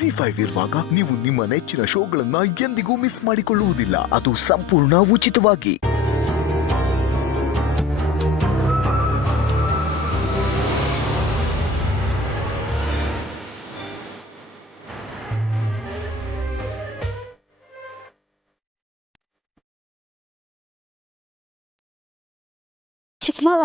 ಜಿ5 ಇರುವಾಗ ನೀವು ನಿಮ್ಮ ನೆಚ್ಚಿನ ಶೋಗಳನ್ನ ಎಂದಿಗೂ ಮಿಸ್ ಮಾಡಿಕೊಳ್ಳುವುದಿಲ್ಲ. ಅದು ಸಂಪೂರ್ಣ ಉಚಿತವಾಗಿ. ಚಿಕ್ಕಮ್ಮವ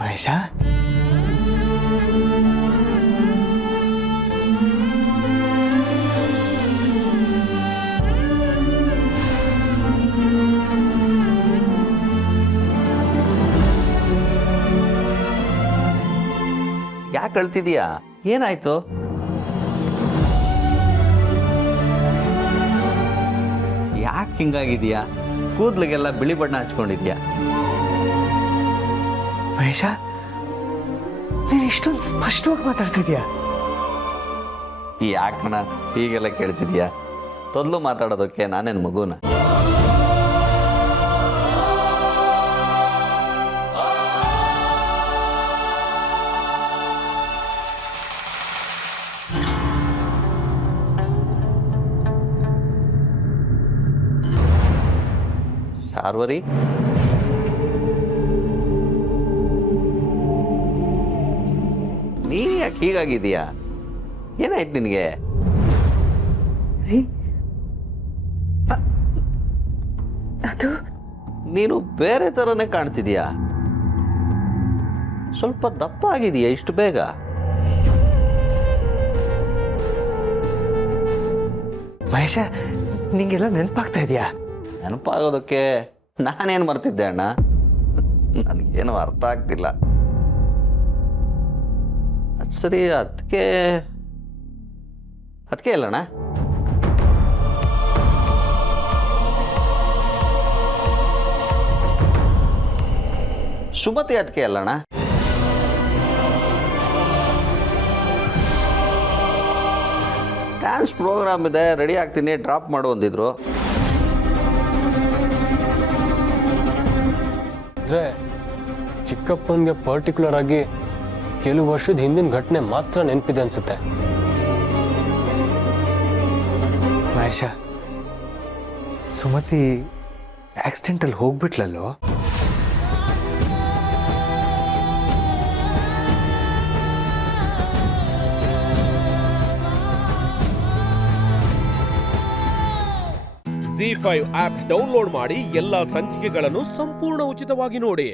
ಮಹೇಶ, ಯಾಕೆ ಅಳ್ತಿದೀಯಾ? ಏನಾಯ್ತು? ಯಾಕೆ ಹಿಂಗಾಗಿದೀಯಾ? ಕೂದ್ಲಿಗೆಲ್ಲ ಬಿಳಿ ಬಣ್ಣ ಹಚ್ಕೊಂಡಿದ್ಯಾ? ಮಹೇಶ, ನೀನು ಇಷ್ಟೊಂದು ಸ್ಪಷ್ಟವಾಗಿ ಮಾತಾಡ್ತಿದ್ಯಾ? ಯಾಕಣ್ಣ ಹೀಗೆಲ್ಲ ಕೇಳ್ತಿದ್ಯಾ? ತೊದಲು ಮಾತಾಡೋದಕ್ಕೆ ನಾನೇನು ಮಗುನ? ಶಾರ್ವರಿ, ನೀ ಯಾಕೆ ಹೀಗಾಗಿದೀಯಾ? ಏನಾಯ್ತು ನಿನಗೆ? ಅದು ನೀನು ಬೇರೆ ಥರನೇ ಕಾಣ್ತಿದೀಯಾ. ಸ್ವಲ್ಪ ದಪ್ಪ ಆಗಿದೆಯಾ ಇಷ್ಟು ಬೇಗ? ಮಹೇಶ, ನಿಂಗೆಲ್ಲ ನೆನಪಾಗ್ತಾ ಇದೆಯಾ? ನೆನಪಾಗೋದಕ್ಕೆ ನಾನೇನು ಮರ್ತಿದ್ದೆ ಅಣ್ಣ? ನನಗೇನು ಅರ್ಥ ಆಗ್ತಿಲ್ಲ. ಅದು ಸರಿ, ಅದಕ್ಕೆ ಇಲ್ಲಣ್ಣ. ಸುಮತಿ ಅದಕ್ಕೆ ಅಲ್ಲಣ್ಣ. ಡ್ಯಾನ್ಸ್ ಪ್ರೋಗ್ರಾಮ್ ಇದೆ, ರೆಡಿ ಆಗ್ತೀನಿ, ಡ್ರಾಪ್ ಮಾಡು ಅಂದಿದ್ರು. ಅಂದ್ರೆ ಚಿಕ್ಕಪ್ಪನಿಗೆ ಪರ್ಟಿಕ್ಯುಲರ್ ಆಗಿ ಕೆಲವು ವರ್ಷದ ಹಿಂದಿನ ಘಟನೆ ಮಾತ್ರ ನೆನಪಿದೆ ಅನ್ಸುತ್ತೆ. ಮಹೇಶ, ಸುಮತಿ ಆಕ್ಸಿಡೆಂಟಲ್ಲಿ ಹೋಗ್ಬಿಟ್ಲಲ್ಲೋ? ಜಿ5 ಆಪ್ ಡೌನ್ಲೋಡ್ ಮಾಡಿ ಎಲ್ಲಾ ಸಂಚಿಕೆಗಳನ್ನು ಸಂಪೂರ್ಣ ಉಚಿತವಾಗಿ ನೋಡಿ.